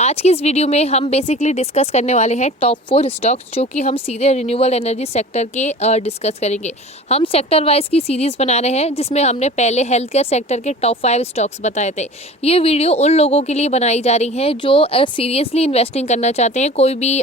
आज की इस वीडियो में हम बेसिकली डिस्कस करने वाले हैं टॉप 4 स्टॉक्स, जो कि हम सीधे रिन्यूएबल एनर्जी सेक्टर के डिस्कस करेंगे। हम सेक्टर वाइज की सीरीज़ बना रहे हैं, जिसमें हमने पहले हेल्थ केयर सेक्टर के टॉप 5 स्टॉक्स बताए थे। ये वीडियो उन लोगों के लिए बनाई जा रही है जो सीरियसली इन्वेस्टिंग करना चाहते हैं, कोई भी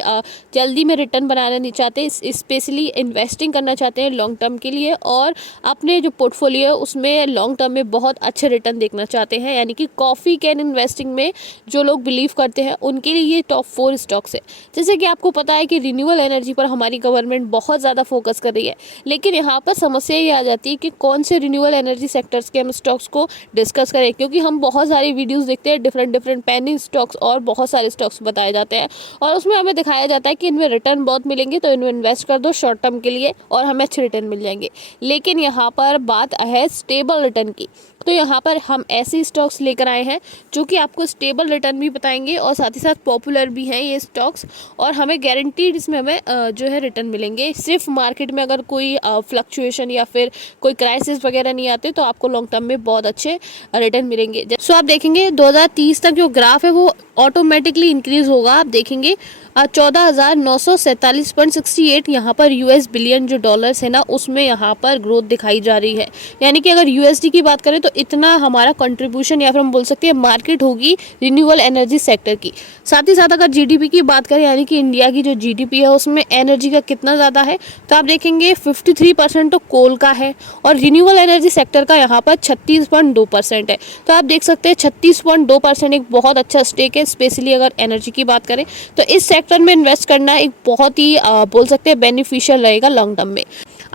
जल्दी में रिटर्न बनाना नहीं चाहते, स्पेशली इन्वेस्टिंग करना चाहते हैं लॉन्ग टर्म के लिए, और अपने जो पोर्टफोलियो है उसमें लॉन्ग टर्म में बहुत अच्छे रिटर्न देखना चाहते हैं। यानी कि कॉफ़ी कैन इन्वेस्टिंग में जो लोग बिलीव करते हैं उनके लिए ये टॉप 4 स्टॉक्स है। जैसे कि आपको पता है कि रिन्यूएबल एनर्जी पर हमारी गवर्नमेंट बहुत ज़्यादा फोकस कर रही है, लेकिन यहाँ पर समस्या ये आ जाती है कि कौन से रिन्यूएबल एनर्जी सेक्टर्स के हम स्टॉक्स को डिस्कस करें, क्योंकि हम बहुत सारी वीडियोस देखते हैं, डिफरेंट पेनी स्टॉक्स और बहुत सारे स्टॉक्स बताए जाते हैं, और उसमें हमें दिखाया जाता है कि इनमें रिटर्न बहुत मिलेंगे तो इनमें इन्वेस्ट कर दो शॉर्ट टर्म के लिए और हमें अच्छे रिटर्न मिल जाएंगे। लेकिन यहाँ पर बात है स्टेबल रिटर्न की, तो यहाँ पर हम ऐसे स्टॉक्स लेकर आए हैं जो कि आपको स्टेबल रिटर्न भी बताएंगे और साथ ही साथ पॉपुलर भी हैं ये स्टॉक्स, और हमें गारंटीड इसमें हमें जो है रिटर्न मिलेंगे। सिर्फ मार्केट में अगर कोई फ्लक्चुएशन या फिर कोई क्राइसिस वगैरह नहीं आते तो आपको लॉन्ग टर्म में बहुत अच्छे रिटर्न मिलेंगे। सो आप देखेंगे 2030 तक जो ग्राफ है वो ऑटोमेटिकली इंक्रीज होगा। आप देखेंगे 14,947.68 यहाँ पर यूएस बिलियन जो डॉलर्स है ना, उसमें यहाँ पर ग्रोथ दिखाई जा रही है। यानी कि अगर यूएसडी की बात करें तो इतना हमारा कंट्रीब्यूशन या फिर हम बोल सकते हैं मार्केट होगी रिन्यूएबल एनर्जी सेक्टर की। साथ ही साथ अगर जीडीपी की बात करें, यानी कि इंडिया की जो जीडीपी है उसमें एनर्जी का कितना ज़्यादा है, तो आप देखेंगे 53% तो कोल का है और रिन्यूएबल एनर्जी सेक्टर का यहाँ पर 36.2% है। तो आप देख सकते हैं 36.2% एक बहुत अच्छा स्टेक है, स्पेशली अगर एनर्जी की बात करें तो इस सेक्टर में इन्वेस्ट करना एक बहुत ही बोल सकते हैं बेनिफिशियल रहेगा लॉन्ग टर्म में।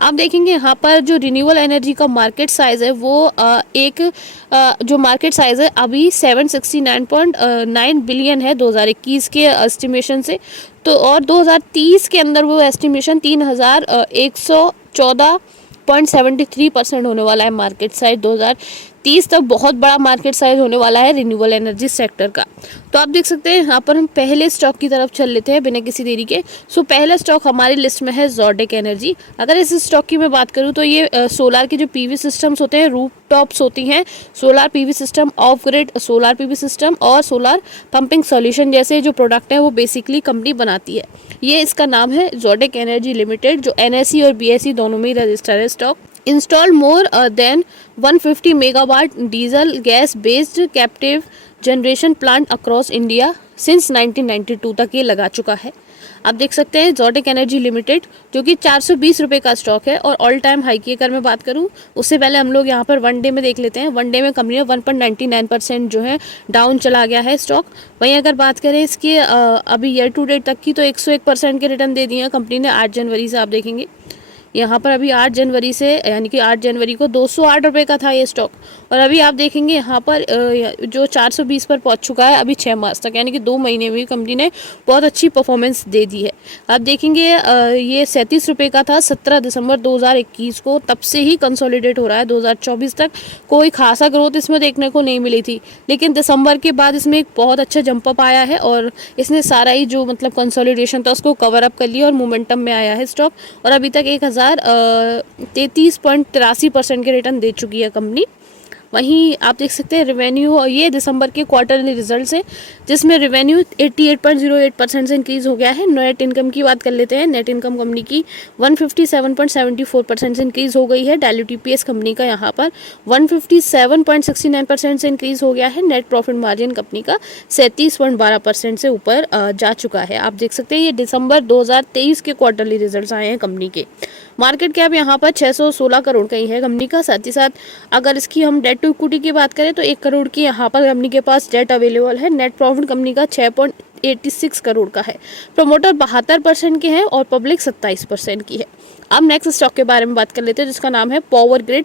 आप देखेंगे यहाँ पर जो रिन्यूएबल एनर्जी का मार्केट साइज है वो जो मार्केट साइज है अभी 769.9 बिलियन है 2021 के एस्टिमेशन से, तो और 2030 के अंदर वो एस्टिमेशन 3,114.73% होने वाला है मार्केट साइज। 2030 तक बहुत बड़ा मार्केट साइज होने वाला है रिन्यूएबल एनर्जी सेक्टर का। तो आप देख सकते हैं यहाँ पर हम पहले स्टॉक की तरफ चल लेते हैं बिना किसी देरी के। सो पहला स्टॉक हमारी लिस्ट में है ज़ोरटेक एनर्जी। अगर इस स्टॉक की मैं बात करूँ तो ये सोलार के जो पीवी सिस्टम्स होते हैं, रूफ टॉप्स होती हैं, solar PV system, of grid solar PV system और सोलार पंपिंग सॉल्यूशन जैसे जो प्रोडक्ट हैं वो बेसिकली कंपनी बनाती है। ये इसका नाम है ज़ोरटेक एनर्जी लिमिटेड, जो एनएसई और बीएसई दोनों में ही रजिस्टर्ड है stock. Install more than 150 megawatt diesel gas based captive generation plant across India since 1992 तक ये लगा चुका है। आप देख सकते हैं ज़ोरटेक एनर्जी लिमिटेड, जो कि 420 रुपये का स्टॉक है और ऑल टाइम हाई की अगर मैं बात करूं, उससे पहले हम लोग यहाँ पर वन डे में देख लेते हैं। वन डे में कंपनी 1.99% जो है डाउन चला गया है स्टॉक। वहीं अगर बात करें इसके अभी ईयर टू डेट तक की, तो 101% के रिटर्न दे दिए हैं कंपनी ने 8 जनवरी से। आप देखेंगे यहाँ पर अभी 8 जनवरी से, यानी कि 8 जनवरी को 208 रुपये का था ये स्टॉक, और अभी आप देखेंगे यहाँ पर जो 420 पर पहुँच चुका है अभी 6 मार्च तक, यानी कि 2 महीने में कंपनी ने बहुत अच्छी परफॉर्मेंस दे दी है। आप देखेंगे ये 37 रुपये का था 17 दिसंबर 2021 को, तब से ही कंसोलिडेट हो रहा है। 2024 तक कोई खासा ग्रोथ इसमें देखने को नहीं मिली थी, लेकिन दिसंबर के बाद इसमें एक बहुत अच्छा जंप अप आया है और इसने सारा ही जो मतलब कंसोलिडेशन था उसको कवर अप कर लिया और मोमेंटम में आया है स्टॉक, और अभी तक 33.83% के रिटर्न दे चुकी है कंपनी। वहीं आप देख सकते हैं रेवेन्यू, और ये दिसंबर के क्वार्टरली रिजल्ट है जिसमें रेवेन्यू 88.08% से इंक्रीज हो गया है। नेट इनकम की बात कर लेते हैं। नेट इनकम कंपनी की 157.74% से इंक्रीज हो गई है। डायल्यूटेड ईपीएस कंपनी का यहाँ पर 157.69% से इंक्रीज हो गया है। नेट प्रॉफिट मार्जिन कंपनी का 37.12% से ऊपर जा चुका है। आप देख सकते हैं ये दिसंबर 2023 के क्वार्टरली रिजल्ट आए हैं कंपनी के। मार्केट कैप यहाँ पर 616 करोड़ का ही है कंपनी का। साथ ही साथ अगर इसकी हम डेट टू इक्विटी की बात करें तो 1 करोड़ की यहाँ पर कंपनी के पास डेट अवेलेबल है। नेट प्रॉफिट कंपनी का 6.86 करोड़ का है। प्रमोटर 72% के हैं और पब्लिक 27% की है। अब नेक्स्ट स्टॉक के बारे में बात कर लेते हैं जिसका नाम है पावर ग्रिड,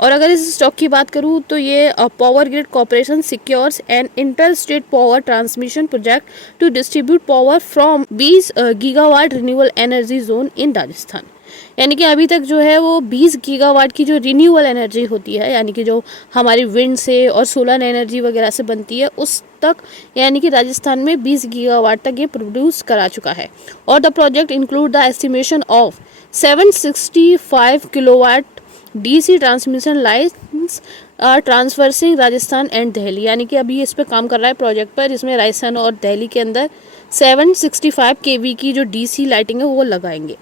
और अगर इस स्टॉक की बात करूं तो ये power grid corporation secures an inter state power transmission project to distribute power from 20 gigawatt renewable energy zone in Rajasthan. यानी कि अभी तक जो है वो 20 गीगावाट की जो रिन्यूएबल एनर्जी होती है, यानी कि जो हमारी विंड से और सोलर एनर्जी वगैरह से बनती है, उस तक यानी कि राजस्थान में 20 गीगावाट तक ये प्रोड्यूस करा चुका है। और the project include the estimation of 765 kilowatt DC transmission lines are traversing Rajasthan and Delhi, यानी कि अभी इस पर काम कर रहा है प्रोजेक्ट पर, जिसमें राजस्थान और दिल्ली के अंदर 765 kV की जो DC लाइटिंग है वो लगाएंगे।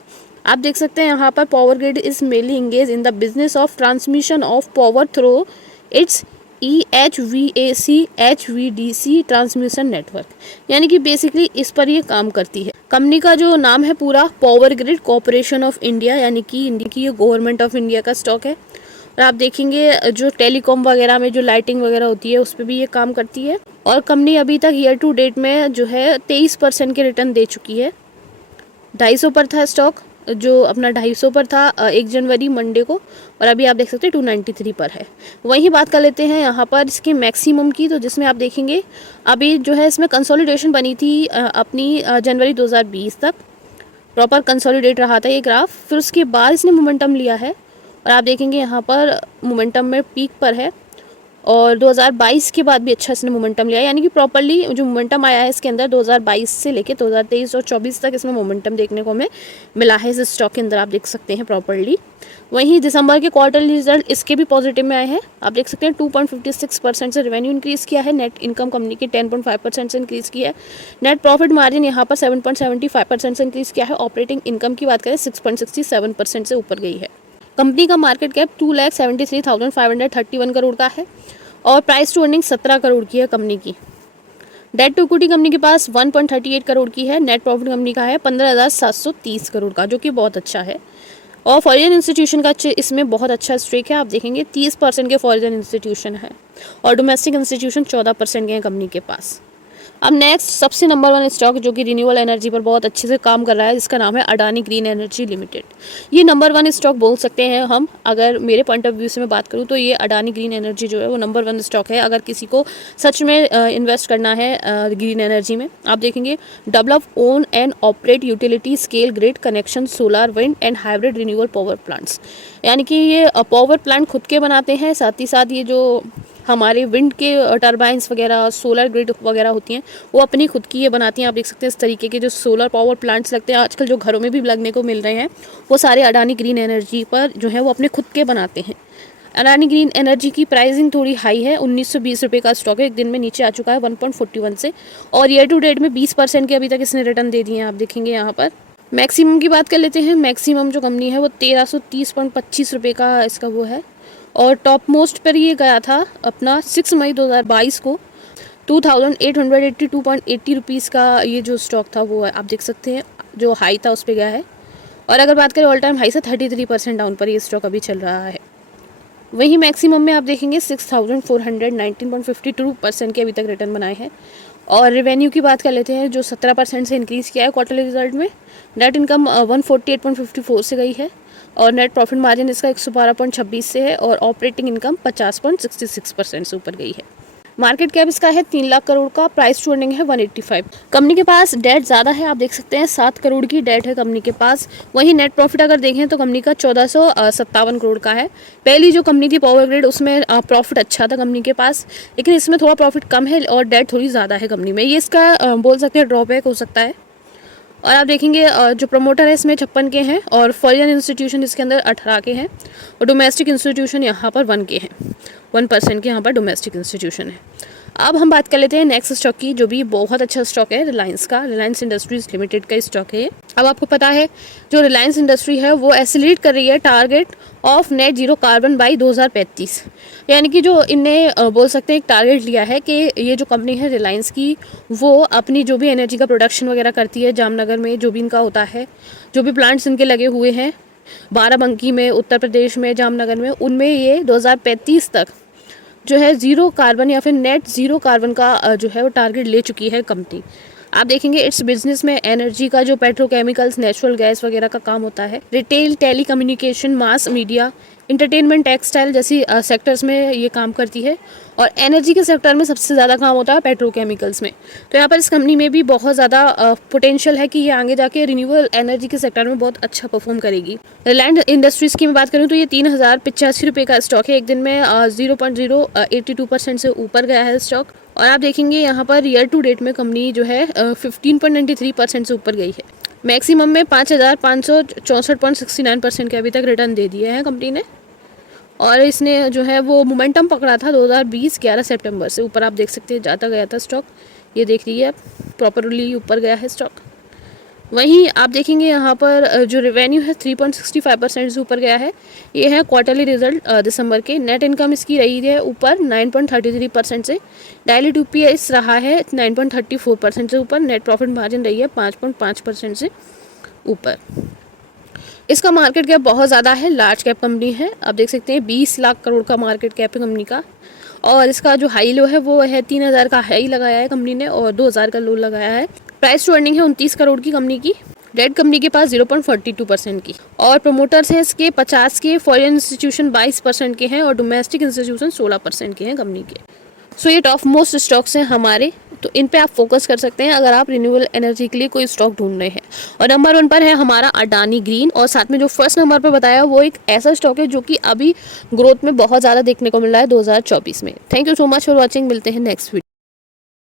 आप देख सकते हैं यहाँ पर power grid is mainly engage in the business of transmission of power through it's EHVAC HVDC transmission network, यानी कि बेसिकली इस पर ये काम करती है। कंपनी का जो नाम है पूरा power grid corporation of India, यानी कि इंडिया की ये गवर्नमेंट ऑफ इंडिया का स्टॉक है। और आप देखेंगे जो टेलीकॉम वगैरह में जो लाइटिंग वगैरह होती है उस पर भी ये काम करती है। और कंपनी अभी तक ईयर टू डेट में जो है 23% के रिटर्न दे चुकी है। 250 पर था स्टॉक, जो अपना 250 पर था 1 जनवरी मंडे को, और अभी आप देख सकते हैं 293 पर है। वहीं बात कर लेते हैं यहाँ पर इसके मैक्सिमम की, तो जिसमें आप देखेंगे अभी जो है इसमें कंसोलिडेशन बनी थी अपनी जनवरी 2020 तक, प्रॉपर कंसोलिडेट रहा था ये ग्राफ। फिर उसके बाद इसने मोमेंटम लिया है और आप देखेंगे यहाँ पर मोमेंटम में पीक पर है, और 2022 के बाद भी अच्छा इसने मोमेंटम लिया है, यानी कि प्रॉपर्ली जो मोमेंटम आया है इसके अंदर 2022 से लेके 2023 और 24 तक इसमें मोमेंटम देखने को हमें मिला है इस स्टॉक के अंदर, आप देख सकते हैं प्रॉपर्ली। वहीं दिसंबर के क्वार्टरली रिजल्ट इसके भी पॉजिटिव में आए हैं, आप देख सकते हैं 2.56% से रेवेन्यू इंक्रीज़ किया है, नेट इनकम कंपनी की 10.5% से इंक्रीज़ किया है, नेट प्रॉफिट मार्जिन यहाँ पर 7.75% से इंक्रीज़ किया है, ऑपरेटिंग इनकम की बात करें 6.67% से ऊपर गई है। कंपनी का मार्केट कैप 2,73,531 करोड़ का है और प्राइस टू अर्निंग 17 करोड़ की है कंपनी की। डेट टू इक्विटी कंपनी के पास 1.38 करोड़ की है। नेट प्रॉफिट कंपनी का है 15,730 करोड़ का, जो कि बहुत अच्छा है। और फॉरेन इंस्टीट्यूशन का इसमें बहुत अच्छा स्ट्रेक है, आप देखेंगे 30% के फॉरेन इंस्टीट्यूशन है और डोमेस्टिक इंस्टीट्यूशन 14% के हैं कंपनी के पास। अब नेक्स्ट सबसे नंबर 1 स्टॉक जो कि रिन्यूएबल एनर्जी पर बहुत अच्छे से काम कर रहा है, जिसका नाम है अडानी ग्रीन एनर्जी लिमिटेड। ये नंबर 1 स्टॉक बोल सकते हैं हम, अगर मेरे पॉइंट ऑफ व्यू से मैं बात करूँ तो ये अडानी ग्रीन एनर्जी जो है वो नंबर 1 स्टॉक है अगर किसी को सच में इन्वेस्ट करना है ग्रीन एनर्जी में। आप देखेंगे develop, own and operate utility scale grid connection solar, wind and hybrid renewable power plants, यानी कि ये पावर प्लांट खुद के बनाते हैं, साथ ही साथ ये जो हमारे विंड के टरबाइंस वगैरह, सोलर ग्रिड वगैरह होती हैं वो अपनी खुद की ये बनाती हैं। आप देख सकते हैं इस तरीके के जो सोलर पावर प्लांट्स लगते हैं आजकल, जो घरों में भी लगने को मिल रहे हैं, वो सारे अडानी ग्रीन एनर्जी पर जो है वो अपने खुद के बनाते हैं। अडानी ग्रीन एनर्जी की प्राइसिंग थोड़ी हाई है, 1920 रुपये का स्टॉक है, एक दिन में नीचे आ चुका है 1.41 से, और ईयर टू डेट में 20% के अभी तक इसने रिटर्न दे दिए हैं। आप देखेंगे यहाँ पर मैक्सिमम की बात कर लेते हैं, मैक्सिमम जो कंपनी है वो 1330.25 रुपये का इसका वो है, और टॉप मोस्ट पर ये गया था अपना 6 मई 2022 को 2882.80 रुपीज़ का ये जो स्टॉक था वो है, आप देख सकते हैं जो हाई था उस पर गया है। और अगर बात करें ऑल टाइम हाई से 33% डाउन पर ये स्टॉक अभी चल रहा है। वहीं मैक्सिमम में आप देखेंगे 6419.52% के अभी तक रिटर्न बनाए हैं। और रेवेन्यू की बात कर लेते हैं, जो 17% से इंक्रीज़ किया है क्वार्टरली रिजल्ट में। नेट इनकम 148.54 से गई है, और नेट प्रॉफिट मार्जिन इसका 112.26 से है, और ऑपरेटिंग इनकम 50.66% से ऊपर गई है। मार्केट कैप इसका है 3 लाख करोड़ का, प्राइस टू अर्निंग है 185। कंपनी के पास डेट ज़्यादा है, आप देख सकते हैं 7 करोड़ की डेट है कंपनी के पास। वहीं नेट प्रॉफिट अगर देखें तो कंपनी का 1457 करोड़ का है। पहली जो कंपनी थी पावर ग्रिड, उसमें प्रॉफिट अच्छा था कंपनी के पास, लेकिन इसमें थोड़ा प्रॉफिट कम है और डेट थोड़ी ज़्यादा है कंपनी में, ये इसका बोल सकते हैं ड्रॉबैक हो सकता है। और आप देखेंगे जो प्रमोटर है इसमें 56 के हैं, और फॉरेन इंस्टीट्यूशन इसके अंदर 18 के हैं, और डोमेस्टिक इंस्टीट्यूशन यहाँ पर 1 के हैं, 1% के यहाँ पर डोमेस्टिक इंस्टीट्यूशन है। अब हम बात कर लेते हैं नेक्स्ट स्टॉक की, जो भी बहुत अच्छा स्टॉक है रिलायंस का, रिलायंस इंडस्ट्रीज लिमिटेड का स्टॉक है। अब आपको पता है जो रिलायंस इंडस्ट्री है वो एक्सीलरेट कर रही है target of net zero carbon by 2035, यानी कि जो इनने बोल सकते हैं एक टारगेट लिया है कि ये जो कंपनी है रिलायंस की, वो अपनी जो भी एनर्जी का प्रोडक्शन वगैरह करती है जामनगर में, जो भी इनका होता है, जो भी प्लांट्स इनके लगे हुए हैं बाराबंकी में, उत्तर प्रदेश में, जामनगर में, उनमें ये 2035 तक जो है ज़ीरो कार्बन या फिर नेट ज़ीरो कार्बन का जो है वो टारगेट ले चुकी है कंपनी। आप देखेंगे इट्स बिजनेस में एनर्जी का जो पेट्रोकेमिकल्स, नेचुरल गैस वगैरह का काम होता है, retail, telecommunication, mass media, entertainment, textile जैसी सेक्टर्स में ये काम करती है, और एनर्जी के सेक्टर में सबसे ज़्यादा काम होता है पेट्रोकेमिकल्स में। तो यहाँ पर इस कंपनी में भी बहुत ज़्यादा पोटेंशियल है कि ये आगे जाके रिन्यूएबल एनर्जी के सेक्टर में बहुत अच्छा परफॉर्म करेगी। रिलायंस इंडस्ट्रीज़ की मैं बात करूँ तो ये 3085 रुपये का स्टॉक है, एक दिन में 0.082% से ऊपर गया है स्टॉक। और आप देखेंगे यहाँ पर ईयर टू डेट में कंपनी जो है 15.93% से ऊपर गई है। मैक्सिमम में 5564.69% के अभी तक रिटर्न दे दिए हैं कंपनी ने। और इसने जो है वो मोमेंटम पकड़ा था 2020 11 सितंबर से। ऊपर आप देख सकते हैं जाता गया था स्टॉक, ये देख लीजिए आप, प्रॉपरली ऊपर गया है स्टॉक। वहीं आप देखेंगे यहाँ पर जो रेवेन्यू है 3.65% से ऊपर गया है। ये है क्वार्टरली रिजल्ट दिसंबर के। नेट इनकम इसकी रही है ऊपर 9.33% से। डायरेक्ट यूपीएस रहा है 9.34% से ऊपर। नेट प्रॉफिट मार्जिन रही है 5.5% से ऊपर। इसका मार्केट कैप बहुत ज़्यादा है, लार्ज कैप कंपनी है। आप देख सकते हैं 20 लाख करोड़ का मार्केट कैप है कंपनी का। और इसका जो हाई लो है वो है 3000 का हाई लगाया है कंपनी ने और 2000 का लो लगाया है। प्राइस टू अर्निंग है 29 करोड़ की कंपनी की। डेट कंपनी के पास 0.42% की। और प्रमोटर्स हैं इसके 50 के, फॉरेन इंस्टीट्यूशन 22% के हैं और डोमेस्टिक इंस्टीट्यूशन 16% के हैं कंपनी के। सो ये टॉप मोस्ट स्टॉक्स हैं हमारे, तो इन पे आप फोकस कर सकते हैं अगर आप रिन्यूएबल एनर्जी के लिए कोई स्टॉक ढूंढ रहे हैं। और नंबर 1 पर है हमारा अडानी ग्रीन, और साथ में जो फर्स्ट नंबर पर बताया वो एक ऐसा स्टॉक है जो कि अभी ग्रोथ में बहुत ज़्यादा देखने को मिल रहा है 2024 में। Thank you so much for watching, मिलते हैं नेक्स्ट वीडियो।